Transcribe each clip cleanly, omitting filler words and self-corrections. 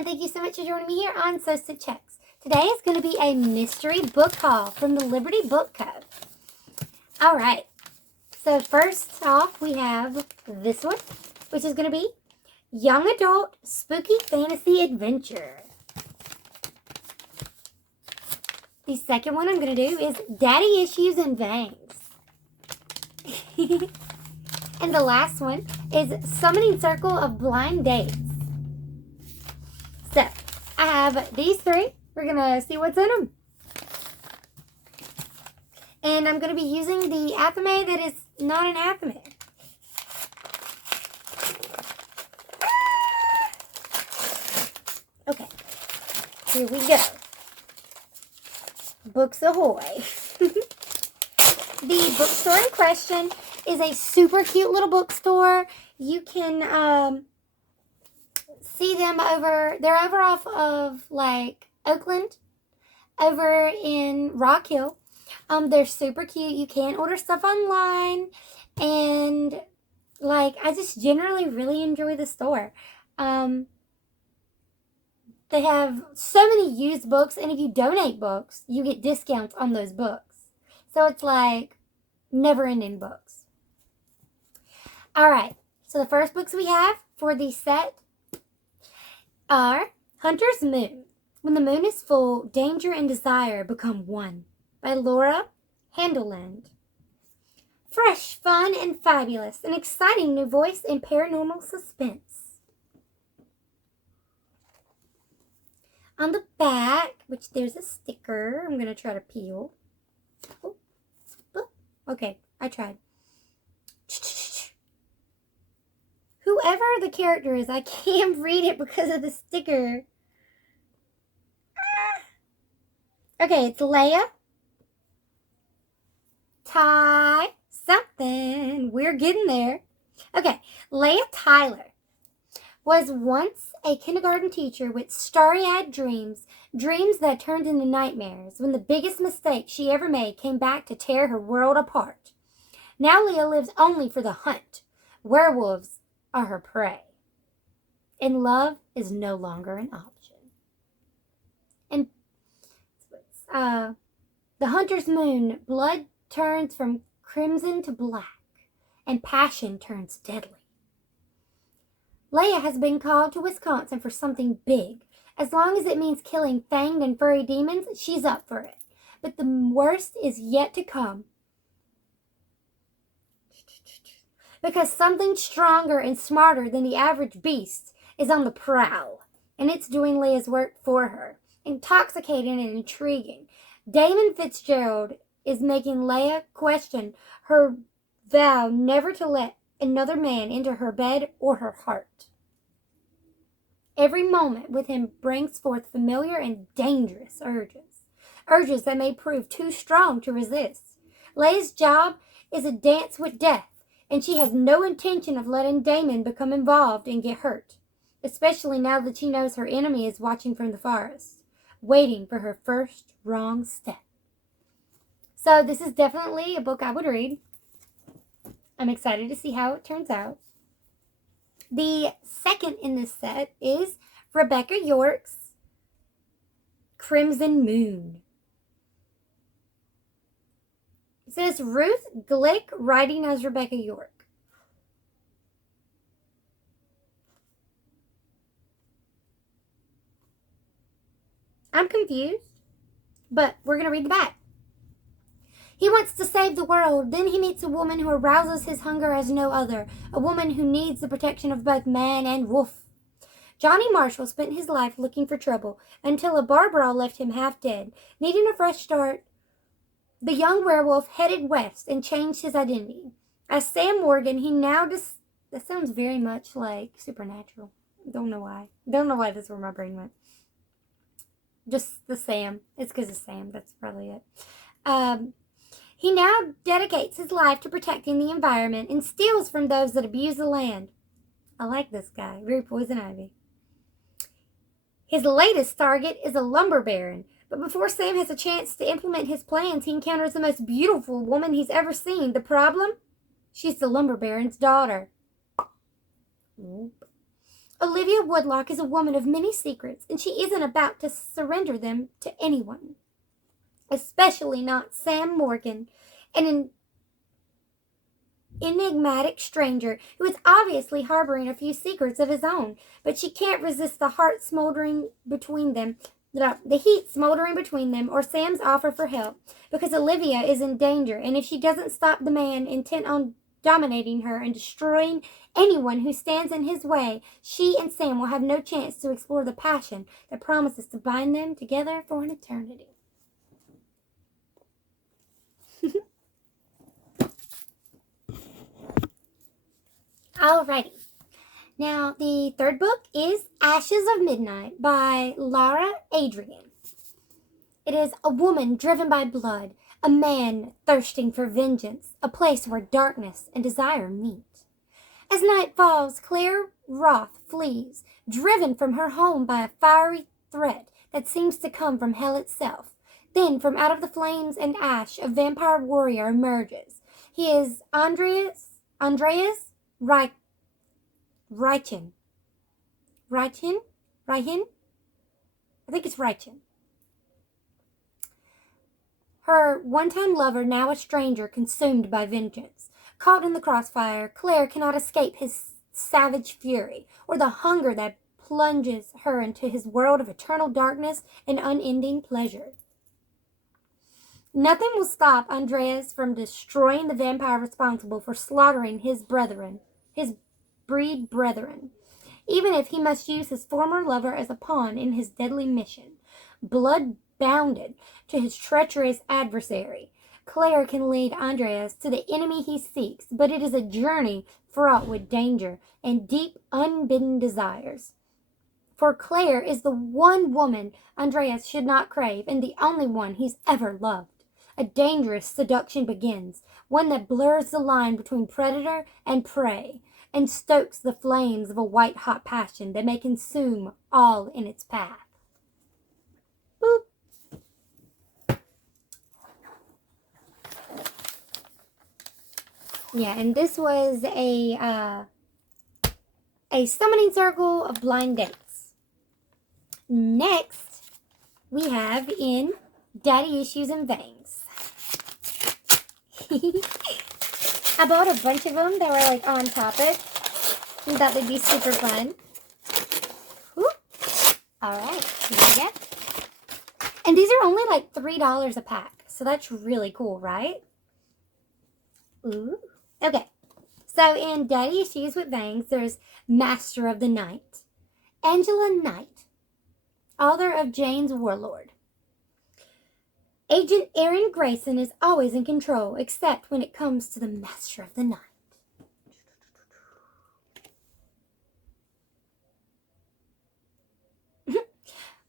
and thank you so much for joining me here on So Sit Checks. Today is going to be a mystery book haul from the Liberty Book Co. Alright, so first off we have this one, which is going to be Young Adult Spooky Fantasy Adventure. The second one I'm going to do is Daddy Issues and Fangs. And the last one is Summoning Circle of Blind Dates. So, I have these three. We're going to see what's in them. And I'm going to be using the Athame that is not an Athame. Okay, here we go. Books ahoy. The bookstore in question is a super cute little bookstore. You can see them they're over off of like Oakland, over in Rock Hill. They're super cute. You can order stuff online, and like I just generally really enjoy the store. They have so many used books, and if you donate books, you get discounts on those books. So it's like never-ending books. Alright, so the first books we have for the set are Hunter's Moon. When the moon is full, danger and desire become one, by Laura Handeland. Fresh, fun, and fabulous. An exciting new voice in paranormal suspense. On the back, which there's a sticker, I'm going to try to peel. Oh, okay, I tried. Whoever the character is, I can't read it because of the sticker. Okay, it's Leia. Ty something. We're getting there. Okay, Leia Tyler was once a kindergarten teacher with starry-eyed dreams that turned into nightmares when the biggest mistake she ever made came back to tear her world apart. Now Leia lives only for the hunt. Werewolves are her prey. And love is no longer an option. And the Hunter's Moon, blood turns from crimson to black, and passion turns deadly. Leia has been called to Wisconsin for something big. As long as it means killing fanged and furry demons, she's up for it. But the worst is yet to come. Because something stronger and smarter than the average beast is on the prowl. And it's doing Leia's work for her. Intoxicating and intriguing. Damon Fitzgerald is making Leia question her vow never to let another man into her bed or her heart. Every moment with him brings forth familiar and dangerous urges that may prove too strong to resist. Leia's job is a dance with death, and she has no intention of letting Damon become involved and get hurt, especially now that she knows her enemy is watching from the forest, waiting for her first wrong step. So this is definitely a book I would read. I'm excited to see how it turns out. The second in this set is Rebecca York's Crimson Moon. It says Ruth Glick writing as Rebecca York. I'm confused, but we're going to read the back. He wants to save the world. Then he meets a woman who arouses his hunger as no other. A woman who needs the protection of both man and wolf. Johnny Marshall spent his life looking for trouble until a bar brawl left him half dead. Needing a fresh start, the young werewolf headed west and changed his identity. As Sam Morgan, he now that sounds very much like Supernatural. Don't know why. Don't know why that's where my brain went. Just the Sam. It's because of Sam. That's probably it. He now dedicates his life to protecting the environment and steals from those that abuse the land. I like this guy. Very poison ivy. His latest target is a lumber baron. But before Sam has a chance to implement his plans, he encounters the most beautiful woman he's ever seen. The problem? She's the lumber baron's daughter. Olivia Woodlock is a woman of many secrets, and she isn't about to surrender them to anyone, especially not Sam Morgan, an enigmatic stranger who is obviously harboring a few secrets of his own. But she can't resist the heat smoldering between them, or Sam's offer for help, because Olivia is in danger, and if she doesn't stop the man intent on dominating her and destroying anyone who stands in his way, she and Sam will have no chance to explore the passion that promises to bind them together for an eternity. Alrighty. Now, the third book is Ashes of Midnight by Laura Adrian. It is a woman driven by blood, a man thirsting for vengeance, a place where darkness and desire meet. As night falls, Claire Roth flees, driven from her home by a fiery threat that seems to come from hell itself. Then, from out of the flames and ash, a vampire warrior emerges. He is Andreas Reichen. I think it's Reichen. Her one-time lover, now a stranger, consumed by vengeance. Caught in the crossfire, Claire cannot escape his savage fury, or the hunger that plunges her into his world of eternal darkness and unending pleasure. Nothing will stop Andreas from destroying the vampire responsible for slaughtering his breed brethren, even if he must use his former lover as a pawn in his deadly mission. Blood bounded to his treacherous adversary, Claire can lead Andreas to the enemy he seeks, but it is a journey fraught with danger and deep, unbidden desires. For Claire is the one woman Andreas should not crave, and the only one he's ever loved. A dangerous seduction begins, one that blurs the line between predator and prey, and stokes the flames of a white-hot passion that may consume all in its path. Boop. Yeah, and this was a summoning circle of blind dates. Next, we have in Daddy Issues and Fangs. I bought a bunch of them that were like on topic. I thought they'd be super fun. Alright, here we go. And these are only like $3 a pack. So that's really cool, right? Ooh. Okay. So in Daddy Issues with Fangs, there's Master of the Night. Angela Knight, author of Jane's Warlord. Agent Erin Grayson is always in control, except when it comes to the Master of the Night.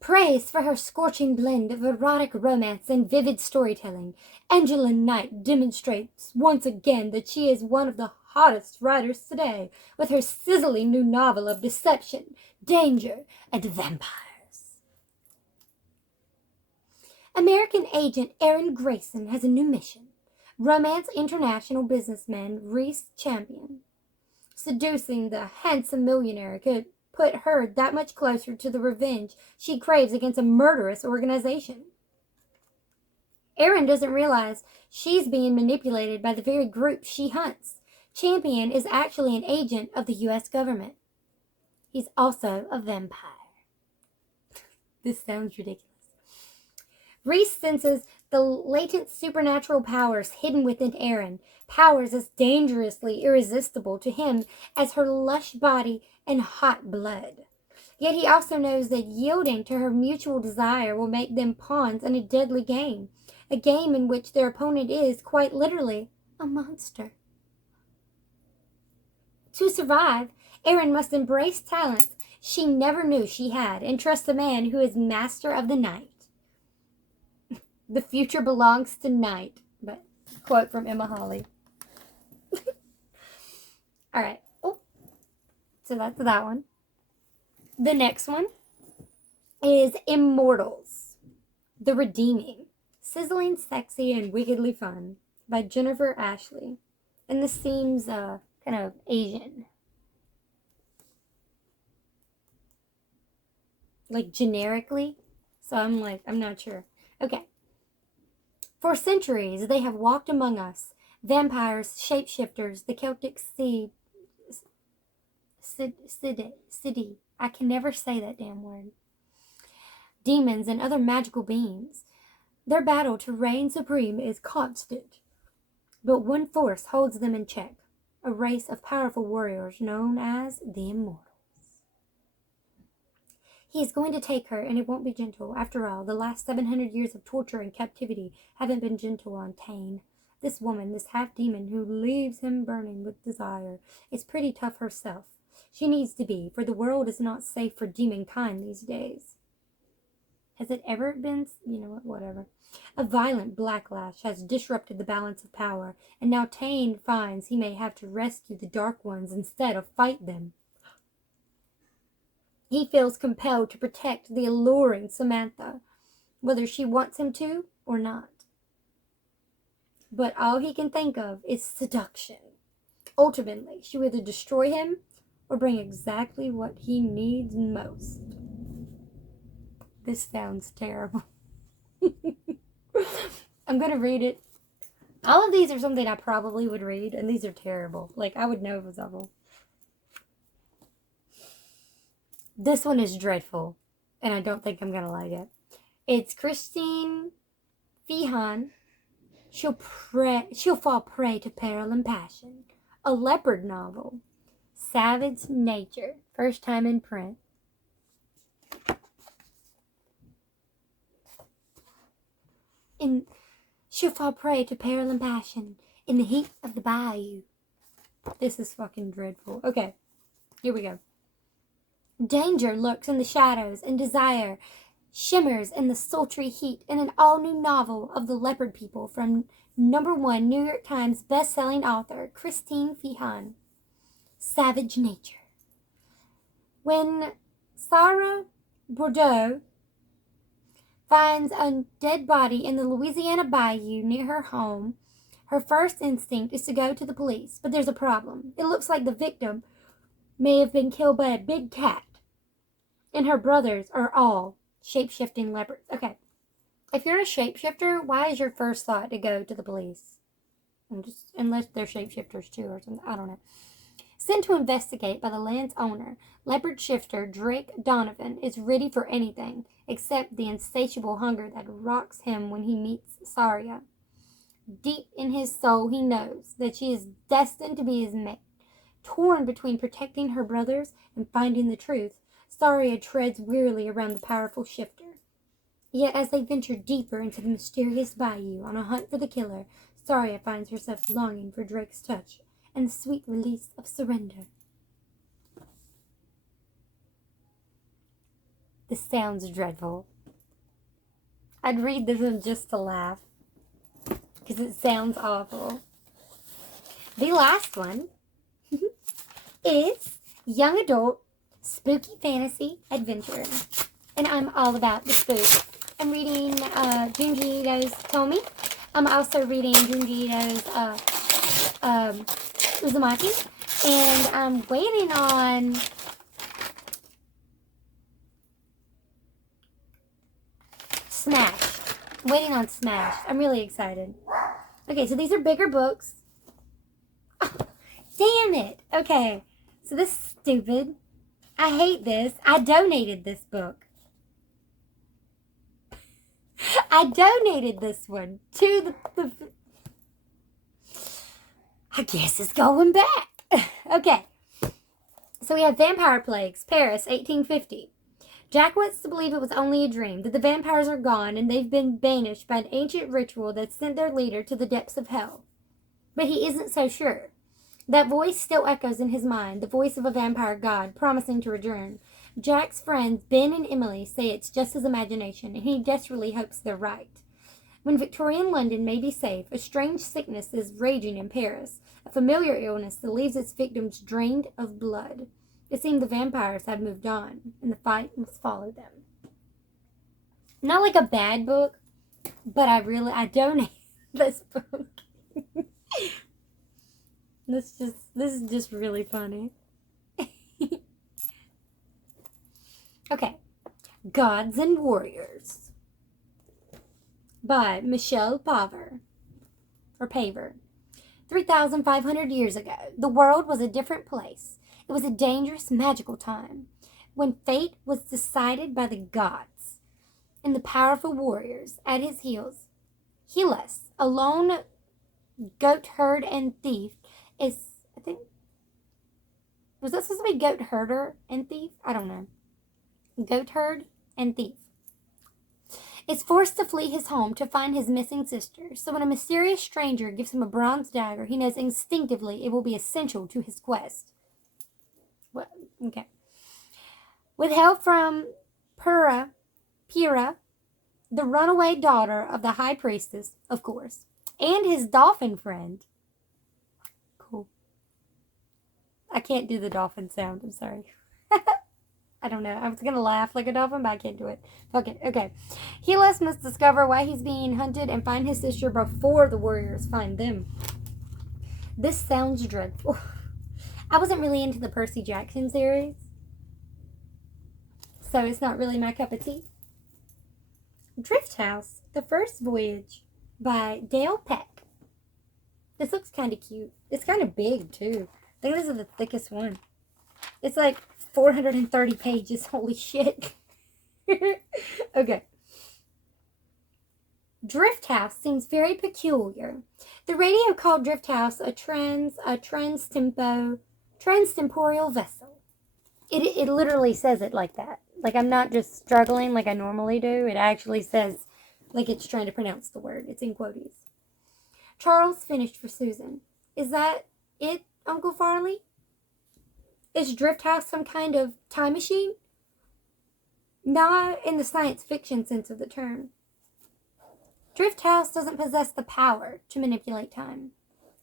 Praised for her scorching blend of erotic romance and vivid storytelling, Angela Knight demonstrates once again that she is one of the hottest writers today, with her sizzling new novel of deception, danger, and vampires. American agent Erin Grayson has a new mission. Romance international businessman Reese Champion. Seducing the handsome millionaire could put her that much closer to the revenge she craves against a murderous organization. Erin doesn't realize she's being manipulated by the very group she hunts. Champion is actually an agent of the U.S. government. He's also a vampire. This sounds ridiculous. Reese senses the latent supernatural powers hidden within Erin, powers as dangerously irresistible to him as her lush body and hot blood. Yet he also knows that yielding to her mutual desire will make them pawns in a deadly game, a game in which their opponent is, quite literally, a monster. To survive, Erin must embrace talents she never knew she had and trust the man who is Master of the Night. The future belongs to Night, but quote from Emma Hawley. All right. Oh, so that's that one. The next one is Immortals, The Redeeming, sizzling, sexy, and wickedly fun by Jennifer Ashley. And this seems kind of Asian. like generically. So I'm like, I'm not sure. Okay. For centuries, they have walked among us. Vampires, shapeshifters, the Celtic city. I can never say that damn word. Demons and other magical beings. Their battle to reign supreme is constant. But one force holds them in check. A race of powerful warriors known as the Immortals. He is going to take her, and it won't be gentle. After all, the last 700 years of torture and captivity haven't been gentle on Tane. This woman, this half-demon who leaves him burning with desire, is pretty tough herself. She needs to be, for the world is not safe for demon kind these days. Has it ever been? You know what, whatever. A violent backlash has disrupted the balance of power, and now Tane finds he may have to rescue the Dark Ones instead of fight them. He feels compelled to protect the alluring Samantha, whether she wants him to or not. But all he can think of is seduction. Ultimately, she will either destroy him or bring exactly what he needs most. This sounds terrible. I'm going to read it. All of these are something I probably would read, and these are terrible. Like, I would know if it was awful. This one is dreadful, and I don't think I'm going to like it. It's Christine Feehan. She'll fall prey to peril and passion. A leopard novel. Savage nature. First time in print. She'll fall prey to peril and passion in the heat of the bayou. This is fucking dreadful. Okay, here we go. Danger lurks in the shadows, and desire shimmers in the sultry heat in an all-new novel of the leopard people from #1 New York Times best-selling author Christine Feehan. Savage nature. When Sarah Bordeaux finds a dead body in the Louisiana bayou near her home, her first instinct is to go to the police, but there's a problem. It looks like the victim may have been killed by a big cat, and her brothers are all shape-shifting leopards. Okay, if you're a shapeshifter, why is your first thought to go to the police? Unless they're shapeshifters too or something, I don't know. Sent to investigate by the land's owner, leopard shifter Drake Donovan is ready for anything except the insatiable hunger that rocks him when he meets Saria. Deep in his soul, he knows that she is destined to be his mate. Torn between protecting her brothers and finding the truth, Saria treads wearily around the powerful shifter. Yet as they venture deeper into the mysterious bayou on a hunt for the killer, Saria finds herself longing for Drake's touch and the sweet release of surrender. This sounds dreadful. I'd read this one just to laugh, because it sounds awful. The last one is young adult spooky fantasy adventure, and I'm all about the spook. I'm reading Junji Ito's Tomi. I'm also reading Junji Ito's Uzumaki, and I'm waiting on Smash. I'm waiting on Smash. I'm really excited. Okay, so these are bigger books. Oh, damn it. Okay, so this is stupid. I hate this. I donated this book. I donated this one to the I guess it's going back. Okay. So we have Vampire Plagues, Paris, 1850. Jack wants to believe it was only a dream, that the vampires are gone and they've been banished by an ancient ritual that sent their leader to the depths of hell. But he isn't so sure. That voice still echoes in his mind, the voice of a vampire god promising to return. Jack's friends, Ben and Emily, say it's just his imagination, and he desperately hopes they're right. When Victorian London may be safe, a strange sickness is raging in Paris, a familiar illness that leaves its victims drained of blood. It seems the vampires have moved on, and the fight must follow them. Not like a bad book, but I donate this book. This is just really funny. Okay. Gods and Warriors by Michelle Paver, or Paver. 3,500 years ago, the world was a different place. It was a dangerous, magical time when fate was decided by the gods and the powerful warriors at his heels. Helis, a lone goat herd and thief, was that supposed to be goat herder and thief? I don't know. Goat herd and thief is forced to flee his home to find his missing sister. So when a mysterious stranger gives him a bronze dagger, he knows instinctively it will be essential to his quest. Well, okay. With help from Pyrrha, the runaway daughter of the high priestess, of course, and his dolphin friend. Cool. I can't do the dolphin sound. I'm sorry. I don't know. I was going to laugh like a dolphin, but I can't do it. Okay. Helis must discover why he's being hunted and find his sister before the warriors find them. This sounds dreadful. I wasn't really into the Percy Jackson series, so it's not really my cup of tea. Drift House, The First Voyage by Dale Peck. This looks kind of cute. It's kind of big, too. I think this is the thickest one. It's like 430 pages. Holy shit. Okay. Drift House seems very peculiar. The radio called Drift House a transtemporal vessel. It literally says it like that. Like, I'm not just struggling like I normally do. It actually says, like it's trying to pronounce the word. It's in quotes. Charles finished for Susan. Is that it, Uncle Farley? Is Drift House some kind of time machine? Not in the science fiction sense of the term. Drift House doesn't possess the power to manipulate time,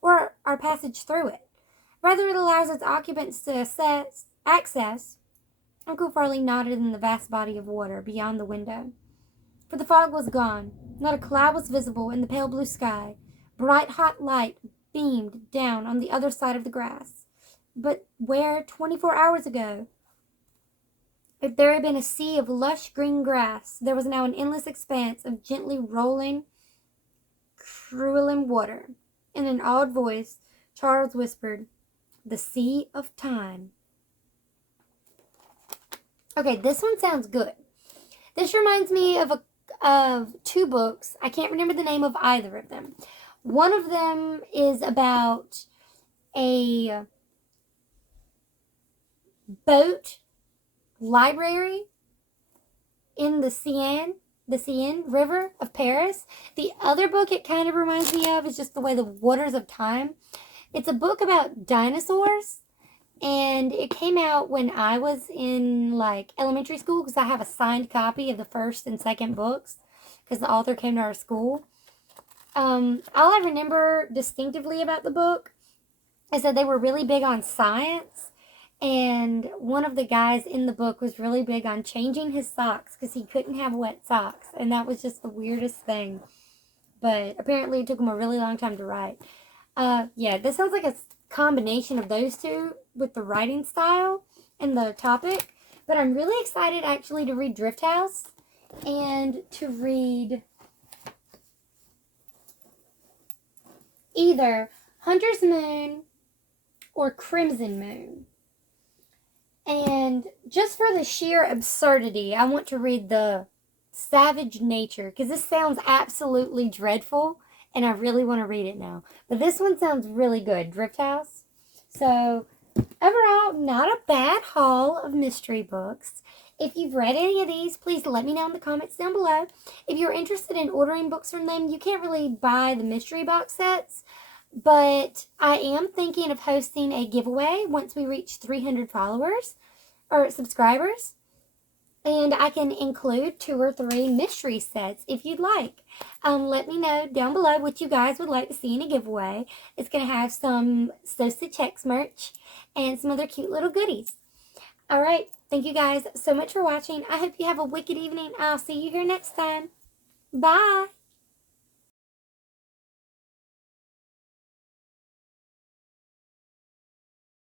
or our passage through it. Rather, it allows its occupants to access. Uncle Farley nodded in the vast body of water beyond the window. For the fog was gone. Not a cloud was visible in the pale blue sky. Bright hot light beamed down on the other side of the grass. But where, 24 hours ago, if there had been a sea of lush green grass, there was now an endless expanse of gently rolling, cruelling water. In an awed voice, Charles whispered, "The Sea of Time." Okay, this one sounds good. This reminds me of two books. I can't remember the name of either of them. One of them is about a boat library in the Seine River of Paris. The other book it kind of reminds me of is just the way the waters of time. It's a book about dinosaurs, and it came out when I was in like elementary school because I have a signed copy of the first and second books because the author came to our school. All I remember distinctively about the book is that they were really big on science. And one of the guys in the book was really big on changing his socks because he couldn't have wet socks. And that was just the weirdest thing. But apparently it took him a really long time to write. Yeah, this sounds like a combination of those two with the writing style and the topic. But I'm really excited actually to read Drift House and to read either Hunter's Moon or Crimson Moon. And just for the sheer absurdity, I want to read the Savage Nature, because this sounds absolutely dreadful, and I really want to read it now. But this one sounds really good, Drift House. So, overall, not a bad haul of mystery books. If you've read any of these, please let me know in the comments down below. If you're interested in ordering books from them, you can't really buy the mystery box sets. But I am thinking of hosting a giveaway once we reach 300 followers or subscribers. And I can include 2 or 3 mystery sets if you'd like. Let me know down below what you guys would like to see in a giveaway. It's going to have some Sausage Chex merch and some other cute little goodies. Alright, thank you guys so much for watching. I hope you have a wicked evening. I'll see you here next time. Bye!